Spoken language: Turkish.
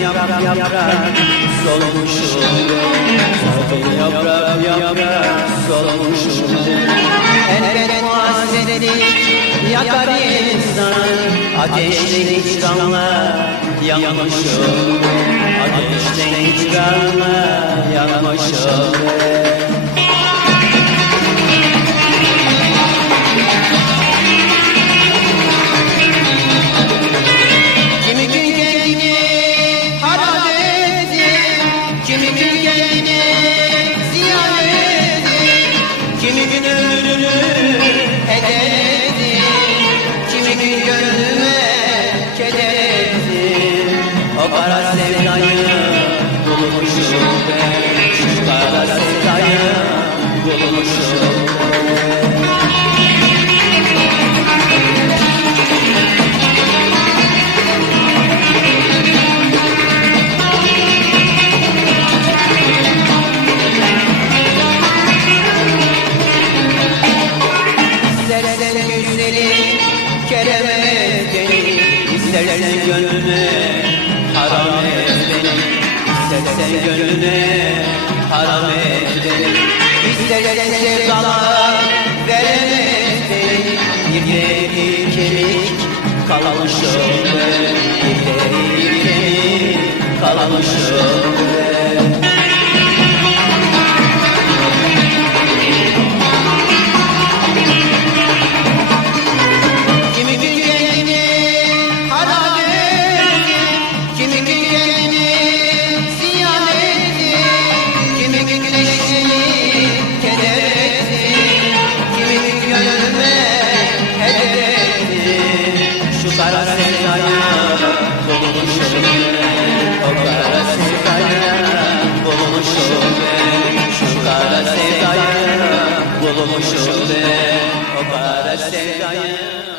yaprak yaprak solmuşum. Sarı yaprak yaprak solmuşum. Elbet muhaserelik yakar insanı. Ateşte hicranla yanmışım. Ateşte hicranla yanmışım. Kimi gün kendini harap ettim, kimi gün kendini ziyan ettim, kimi gün ömrünü heder ettim, kimi gün gönlüme keder ettim. O kara sevdayı bulmuşum ben, şu kara sevdayı bulmuşum ben. İstersen güzeli kerem et beni, İstersen gönlüne haram et beni, İstersen gönlüne haram et beni, İstersen sevdalar veremez beni. İrleri kemik kalmışım ben, İrleri kemik kalmışım ben. Şu kara sevdaya bulmuşum ben, o kara sevdaya bulmuşum ben, şu kara sevdaya bulmuşum ben, o kara sevdaya